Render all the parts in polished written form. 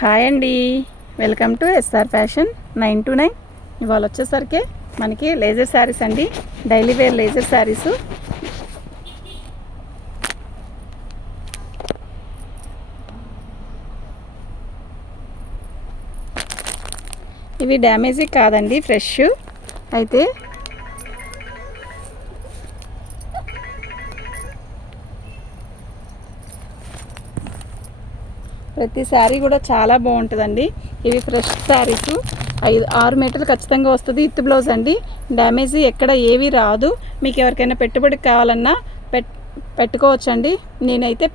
Hi అండి, welcome to SR fashion 929. ఇవాళ వచ్చేసరికి మనకి లేజర్ శారీస్ అండి, డైలీ వేర్ లేజర్ శారీస్. ఇవి డ్యామేజీ కాదండి, ఫ్రెష్. అయితే ప్రతి శారీ కూడా చాలా బాగుంటుందండి. ఇవి ఫ్రెష్ శారీస్. 5-6 మీటర్లు ఖచ్చితంగా వస్తుంది. ఇత్ బ్లౌజ్ అండి, డ్యామేజీ ఎక్కడ ఏవి రాదు. మీకు ఎవరికైనా పెట్టుబడికి కావాలన్నా పెట్టుకోవచ్చండి. నేనైతే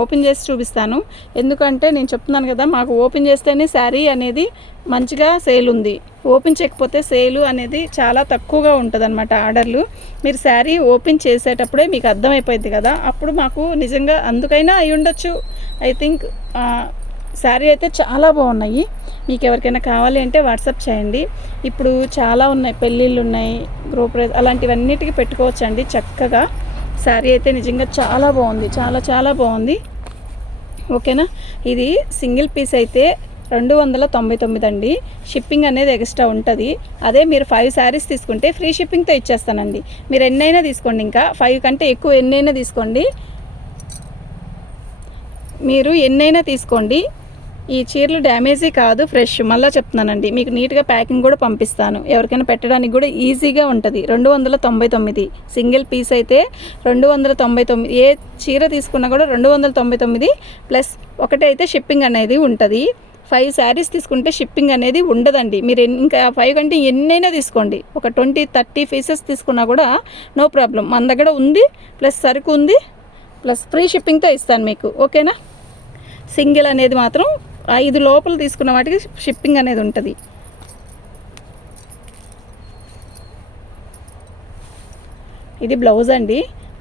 ఓపెన్ చేసి చూపిస్తాను, ఎందుకంటే నేను చెప్తున్నాను కదా, మాకు ఓపెన్ చేస్తేనే శారీ అనేది మంచిగా సేల్ ఉంది. ఓపెన్ చేయకపోతే సేలు అనేది చాలా తక్కువగా ఉంటుంది అన్నమాట. ఆర్డర్లు మీరు శారీ ఓపెన్ చేసేటప్పుడే మీకు అర్థమైపోయింది కదా, అప్పుడు మాకు నిజంగా అందుకైనా అయి ఉండొచ్చు. ఐ థింక్ శారీ అయితే చాలా బాగున్నాయి. మీకు ఎవరికైనా కావాలి అంటే వాట్సాప్ చేయండి. ఇప్పుడు చాలా ఉన్నాయి, పెళ్ళిళ్ళు ఉన్నాయి, గృహప్రవేశం అలాంటివన్నిటికీ పెట్టుకోవచ్చండి చక్కగా. శారీ అయితే నిజంగా చాలా బాగుంది, చాలా చాలా బాగుంది. ఓకేనా. ఇది సింగిల్ పీస్ అయితే 299 అండి. షిప్పింగ్ అనేది ఎక్స్ట్రా ఉంటుంది. అదే మీరు 5 శారీస్ తీసుకుంటే ఫ్రీ షిప్పింగ్తో ఇచ్చేస్తానండి. మీరు ఎన్నైనా తీసుకోండి, ఇంకా 5 కంటే ఎక్కువ ఎన్నైనా తీసుకోండి, మీరు ఎన్నైనా తీసుకోండి. ఈ చీరలు డ్యామేజీ కాదు, ఫ్రెష్. మళ్ళీ చెప్తున్నానండి, మీకు నీట్గా ప్యాకింగ్ కూడా పంపిస్తాను. ఎవరికైనా పెట్టడానికి కూడా ఈజీగా ఉంటుంది. 299 సింగిల్ పీస్ అయితే 299. ఏ చీర తీసుకున్నా కూడా 299 ప్లస్ ఒకటైతే షిప్పింగ్ అనేది ఉంటుంది. 5 శారీస్ తీసుకుంటే షిప్పింగ్ అనేది ఉండదండి. మీరు ఇంకా 5 కంటే ఎన్నైనా తీసుకోండి, ఒక 20-30 పీసెస్ తీసుకున్నా కూడా నో ప్రాబ్లం. మన దగ్గర ఉంది, ప్లస్ సరుకు ఉంది, ప్లస్ ఫ్రీ షిప్పింగ్తో ఇస్తాను మీకు. ఓకేనా. సింగిల్ అనేది మాత్రం 5 లోపల తీసుకున్న వాటికి షిప్పింగ్ అనేది ఉంటుంది. ఇది బ్లౌజ్ అండి.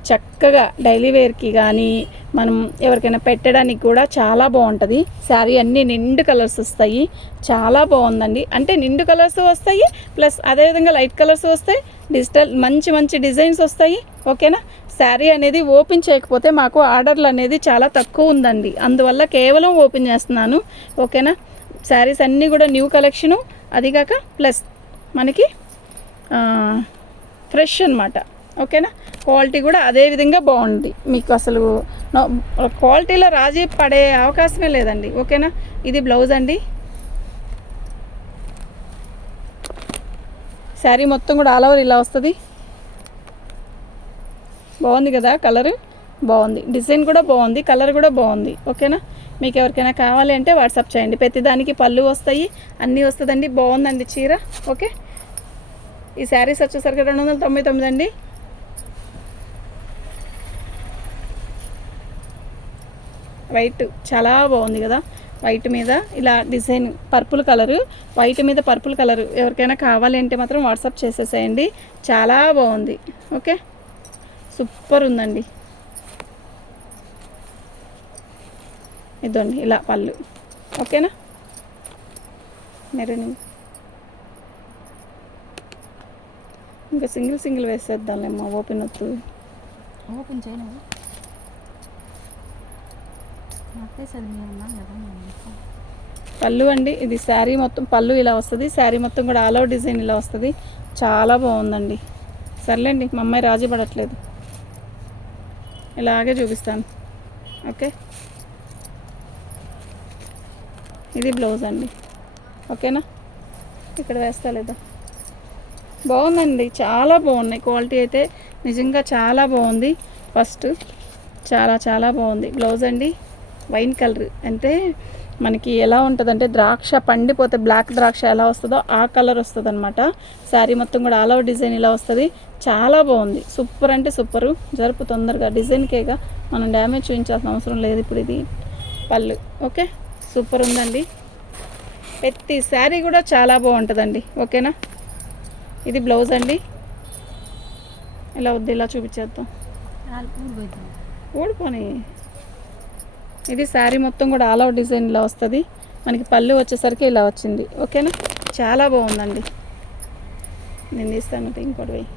చక్కగా డైలీ వేర్కి కానీ మనం ఎవరికైనా పెట్టడానికి కూడా చాలా బాగుంటుంది. శారీ అన్నీ నిండు కలర్స్ వస్తాయి, చాలా బాగుందండి. అంటే నిండు కలర్స్ వస్తాయి, ప్లస్ అదేవిధంగా లైట్ కలర్స్ వస్తాయి, డిజిటల్ మంచి మంచి డిజైన్స్ వస్తాయి. ఓకేనా. శారీ అనేది ఓపెన్ చేయకపోతే మాకు ఆర్డర్లు అనేది చాలా తక్కువ ఉందండి, అందువల్ల కేవలం ఓపెన్ చేస్తున్నాను. ఓకేనా. శారీస్ అన్నీ కూడా న్యూ కలెక్షను, అదిగాక ప్లస్ మనకి ఫ్రెష్ అన్నమాట. ఓకేనా. క్వాలిటీ కూడా అదే విధంగా బాగుంది. మీకు అసలు క్వాలిటీలో రాజీ పడే అవకాశమే లేదండి. ఓకేనా. ఇది బ్లౌజ్ అండి. శారీ మొత్తం కూడా ఆల్ ఓవర్ ఇలా వస్తుంది. బాగుంది కదా, కలర్ బాగుంది, డిజైన్ కూడా బాగుంది, కలర్ కూడా బాగుంది. ఓకేనా. మీకు ఎవరికైనా కావాలి అంటే వాట్సాప్ చేయండి. ప్రతిదానికి పళ్ళు వస్తాయి, అన్నీ వస్తుందండి. బాగుందండి చీర. ఓకే. ఈ శారీస్ వచ్చేసరికి 299 అండి. వైట్ చాలా బాగుంది కదా, వైట్ మీద ఇలా డిజైన్ పర్పుల్ కలరు, వైట్ మీద పర్పుల్ కలరు. ఎవరికైనా కావాలి అంటే మాత్రం వాట్సాప్ చేసేసేయండి. చాలా బాగుంది. ఓకే, సూపర్ ఉందండి. ఇదండి ఇలా పళ్ళు. ఓకేనా. మెరూన్ ఇంకా సింగిల్ వేసేద్దాంలేమ్మా. ఓపెన్ చేయను. పళ్ళు అండి. ఇది శారీ మొత్తం పళ్ళు ఇలా వస్తుంది. శారీ మొత్తం కూడా ఆల్ ఓవర్ డిజైన్ ఇలా వస్తుంది. చాలా బాగుందండి. సర్లేండి, మా అమ్మాయి రాజీ పడట్లేదు, ఇలాగే చూపిస్తాను. ఓకే. ఇది బ్లౌజ్ అండి. ఓకేనా. ఇక్కడ వేస్తా లేదా. బాగుందండి, చాలా బాగున్నాయి. క్వాలిటీ అయితే నిజంగా చాలా బాగుంది. ఫస్ట్ చాలా చాలా బాగుంది. బ్లౌజ్ అండి, వైన్ కలర్. అంటే మనకి ఎలా ఉంటుందంటే ద్రాక్ష పండిపోతే బ్లాక్ ద్రాక్ష ఎలా వస్తుందో ఆ కలర్ వస్తుంది అనమాట. శారీ మొత్తం కూడా ఆల్ ఓవర్ డిజైన్ ఇలా వస్తుంది. చాలా బాగుంది, సూపర్ అంటే సూపరు. జరుపు తొందరగా, డిజైన్కేగా, మనం డ్యామేజ్ చూపించాల్సిన అవసరం లేదు. ఇప్పుడు ఇది పళ్ళు. ఓకే, సూపర్ ఉందండి. ప్రతి శారీ కూడా చాలా బాగుంటుందండి. ఓకేనా. ఇది బ్లౌజ్ అండి. ఇలా వద్దు, ఇలా చూపించేద్దాం, ఊడిపోని. ఇది శారీ మొత్తం కూడా ఆల్ అవుట్ డిజైన్ ఇలా వస్తుంది. మనకి పళ్ళు వచ్చేసరికి ఇలా వచ్చింది. ఓకేనా. చాలా బాగుందండి. నేను తీస్తాను ఇంకోటి వేయి.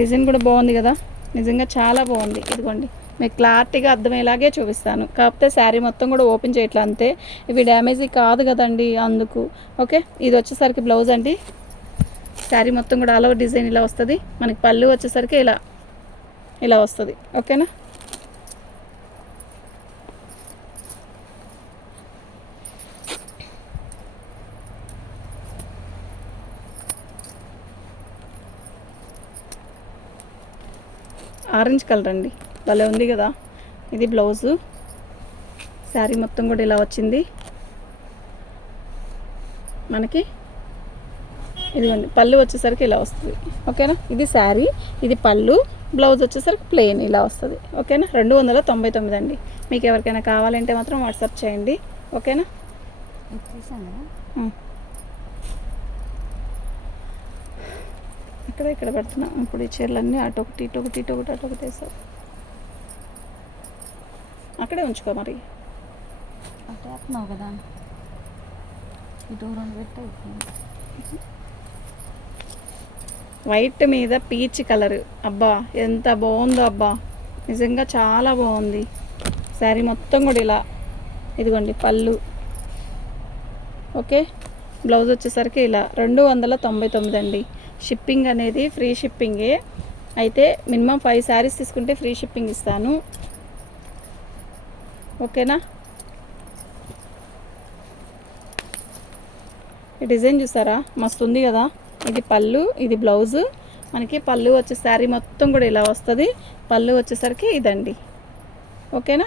డిజైన్ కూడా బాగుంది కదా, నిజంగా చాలా బాగుంది. ఇదిగోండి మీకు క్లారిటీగా అర్థమయ్యేలాగే చూపిస్తాను. కాకపోతే శారీ మొత్తం కూడా ఓపెన్ చేయట్లా అంతే. ఇవి డ్యామేజీ కాదు కదండి అందుకు. ఓకే, ఇది వచ్చేసరికి బ్లౌజ్ అండి. శారీ మొత్తం కూడా ఆల్ ఓవర్ డిజైన్ ఇలా వస్తుంది. మనకి పళ్ళు వచ్చేసరికి ఇలా వస్తుంది. ఓకేనా. ఆరెంజ్ కలర్ అండి, భలే ఉంది కదా. ఇది బ్లౌజు. శారీ మొత్తం కూడా ఇలా వచ్చింది మనకి. ఇదిగోండి పళ్ళు వచ్చేసరికి ఇలా వస్తుంది. ఓకేనా. ఇది శారీ, ఇది పళ్ళు, బ్లౌజ్ వచ్చేసరికి ప్లెయిన్ ఇలా వస్తుంది. ఓకేనా. 299 అండి. మీకు ఎవరికైనా కావాలంటే మాత్రం వాట్సాప్ చేయండి. ఓకేనా. ఇక్కడ పెడుతున్నా. ఇప్పుడు ఈ చీరలన్నీ అటొకటి ఇటొకటి ఇటొకటి అటొకటి వేస్తావు. అక్కడే ఉంచుకో మరి. అటే వేస్తున్నావు కదా, ఇటు 2 పెట్టావు. వైట్ మీద పీచ్ కలర్, అబ్బా ఎంత బాగుందో అబ్బా, నిజంగా చాలా బాగుంది. శారీ మొత్తం కూడా ఇలా. ఇదిగోండి పళ్ళు. ఓకే, బ్లౌజ్ వచ్చేసరికి ఇలా. 299 అండి. షిప్పింగ్ అనేది ఫ్రీ షిప్పింగే. అయితే మినిమం 5 శారీస్ తీసుకుంటే ఫ్రీ షిప్పింగ్ ఇస్తాను. ఓకేనా. ఈ డిజైన్ చూసారా, మస్తు ఉంది కదా. ఇది పళ్ళు, ఇది బ్లౌజు. మనకి పళ్ళు వచ్చే శారీ మొత్తం కూడా ఇలా వస్తుంది. పళ్ళు వచ్చేసరికి ఇదండి. ఓకేనా.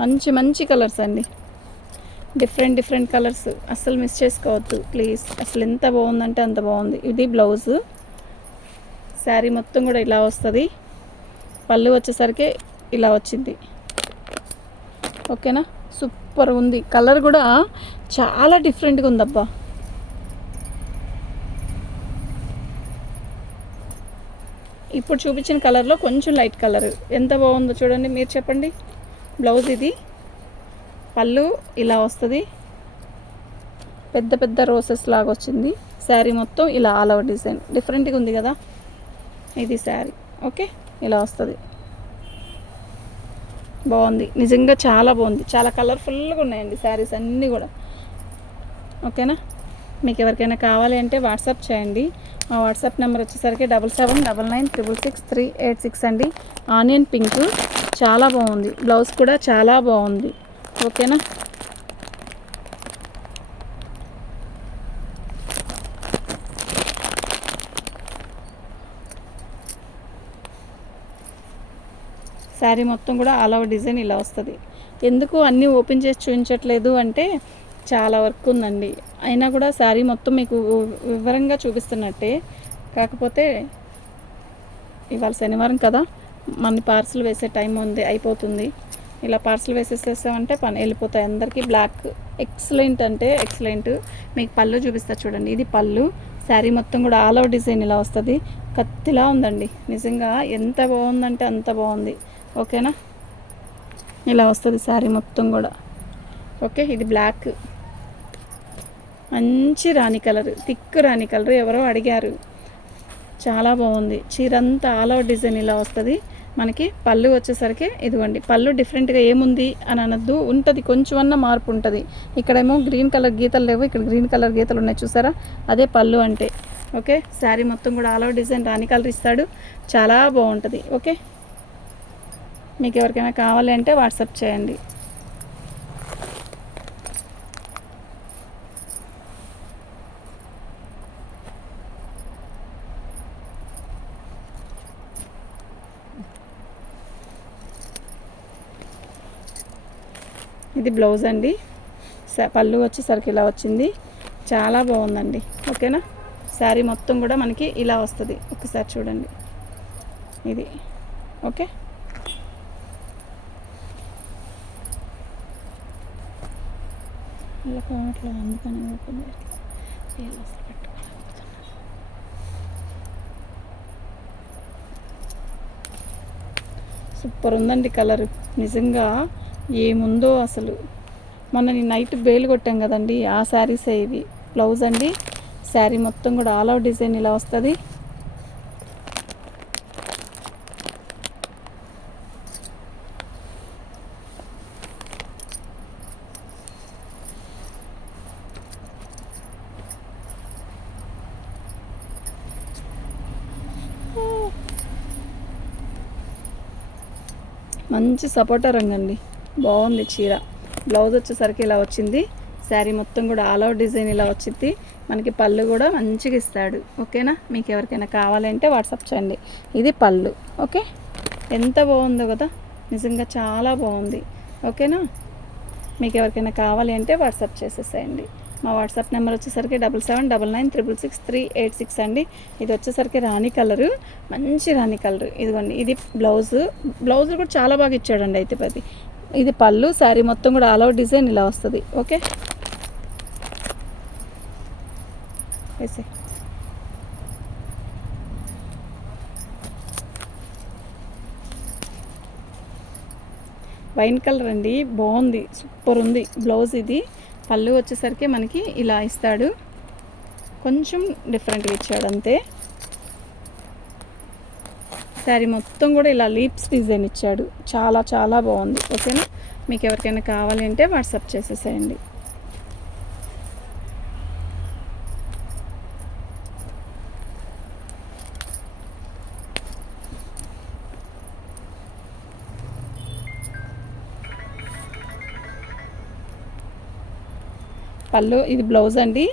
మంచి మంచి కలర్స్ అండి, డిఫరెంట్ కలర్స్. అస్సలు మిస్ చేసుకోవద్దు ప్లీజ్. అసలు ఎంత బాగుందంటే అంత బాగుంది. ఇది బ్లౌజు. శారీ మొత్తం కూడా ఇలా వస్తుంది. పళ్ళు వచ్చేసరికి ఇలా వచ్చింది. ఓకేనా. సూపర్ ఉంది. కలర్ కూడా చాలా డిఫరెంట్గా ఉందబ్బా. ఇప్పుడు చూపించిన కలర్లో కొంచెం లైట్ కలర్ ఎంత బాగుందో చూడండి, మీరు చెప్పండి. బ్లౌజ్ ఇది, పళ్ళు ఇలా వస్తుంది. పెద్ద పెద్ద రోసెస్ లాగా వచ్చింది. శారీ మొత్తం ఇలా ఆల్ ఓవర్ డిజైన్ డిఫరెంట్గా ఉంది కదా. ఇది శారీ. ఓకే, ఇలా వస్తుంది. బాగుంది, నిజంగా చాలా బాగుంది. చాలా కలర్ఫుల్గా ఉన్నాయండి శారీస్ అన్నీ కూడా. ఓకేనా. మీకు ఎవరికైనా కావాలి అంటే వాట్సాప్ చేయండి. మా వాట్సాప్ నెంబర్ వచ్చేసరికి 7799666386 అండి. ఆనియన్ పింక్ చాలా బాగుంది. బ్లౌజ్ కూడా చాలా బాగుంది. ఓకేనా. శారీ మొత్తం కూడా ఆల్ ఓవర్ డిజైన్ ఇలా వస్తుంది. ఎందుకు అన్నీ ఓపెన్ చేసి చూపించట్లేదు అంటే చాలా వర్క్ ఉందండి. అయినా కూడా శారీ మొత్తం మీకు వివరంగా చూపిస్తున్నట్టే. కాకపోతే ఇవాళ శనివారం కదా, మన పార్సల్ వేసే టైం ఉంది, అయిపోతుంది. ఇలా పార్సల్ వేసేసేసామంటే పని వెళ్ళిపోతాయి అందరికీ. బ్లాక్ ఎక్సలెంట్ అంటే ఎక్సలెంట్. మీకు పళ్ళు చూపిస్తా చూడండి. ఇది పళ్ళు. శారీ మొత్తం కూడా ఆల్ ఓవర్ డిజైన్ ఇలా వస్తుంది. కత్తిలా ఉందండి, నిజంగా ఎంత బాగుందంటే అంత బాగుంది. ఓకేనా. ఇలా వస్తుంది శారీ మొత్తం కూడా. ఓకే, ఇది బ్లాక్, మంచి రాణి కలర్, థిక్ రాణి కలర్. ఎవరో అడిగారు, చాలా బాగుంది. చీరంతా ఆల్ ఓవర్ డిజైన్ ఇలా వస్తుంది. మనకి పళ్ళు వచ్చేసరికి ఇదిగోండి. పళ్ళు డిఫరెంట్గా ఏముంది అని అనద్దు, ఉంటుంది, కొంచెమన్నా మార్పు ఉంటుంది. ఇక్కడేమో గ్రీన్ కలర్ గీతలు లేవు, ఇక్కడ గ్రీన్ కలర్ గీతలు ఉన్నాయి చూసారా, అదే పళ్ళు అంటే. ఓకే, శారీ మొత్తం కూడా ఆల్ ఓవర్ డిజైన్ రాణి కలర్ ఇస్తాడు, చాలా బాగుంటుంది. ఓకే, మీకు ఎవరికైనా కావాలి అంటే వాట్సాప్ చేయండి. ఇది బ్లౌజ్ అండి. పళ్ళు వచ్చేసరికి ఇలా వచ్చింది, చాలా బాగుందండి. ఓకేనా. శారీ మొత్తం కూడా మనకి ఇలా వస్తుంది. ఒకసారి చూడండి ఇది. ఓకే, ఇలా కావట్లేదు అందుకని ఓపెన్ చేయాలి. సూపర్ ఉందండి కలరు, నిజంగా ఏముందో అసలు. మొన్న నేను నైట్ బేలు కొట్టాం కదండి, ఆ శారీసే ఇవి. బ్లౌజ్ అండి, శారీ మొత్తం కూడా ఆల్ అవుట్ డిజైన్ ఇలా వస్తుంది. మంచి సపోటా రంగు అండి, బాగుంది చీర. బ్లౌజ్ వచ్చేసరికి ఇలా వచ్చింది. శారీ మొత్తం కూడా ఆల్ అవుట్ డిజైన్ ఇలా వచ్చింది. మనకి పళ్ళు కూడా మంచిగా ఇస్తాడు. ఓకేనా, మీకు ఎవరికైనా కావాలంటే వాట్సాప్ చేయండి. ఇది పళ్ళు. ఓకే, ఎంత బాగుందో కదా, నిజంగా చాలా బాగుంది. ఓకేనా, మీకు ఎవరికైనా కావాలి అంటే వాట్సాప్ చేసేసేయండి. మా వాట్సాప్ నెంబర్ వచ్చేసరికి 7799666386 అండి. ఇది వచ్చేసరికి రాణి కలరు, మంచి రాణి కలరు. ఇదిగోండి, ఇది బ్లౌజ్ కూడా చాలా బాగా ఇచ్చాడండి. అయితే ఇది పళ్ళు, శారీ మొత్తం కూడా ఆల్ అవుట్ డిజైన్ ఇలా వస్తుంది. ఓకే, వేసే వైన్ కలర్ అండి, బాగుంది, సూపర్ ఉంది బ్లౌజ్. ఇది పళ్ళు వచ్చేసరికి మనకి ఇలా ఇస్తాడు, కొంచెం డిఫరెంట్గా ఇచ్చాడు అంతే. శారీ మొత్తం కూడా ఇలా లీప్స్ డిజైన్ ఇచ్చాడు, చాలా చాలా బాగుంది. ఓకేనా, మీకు ఎవరికైనా కావాలి అంటే వాట్సాప్ చేసేసేయండి. పళ్ళు, ఇది బ్లౌజ్ అండి.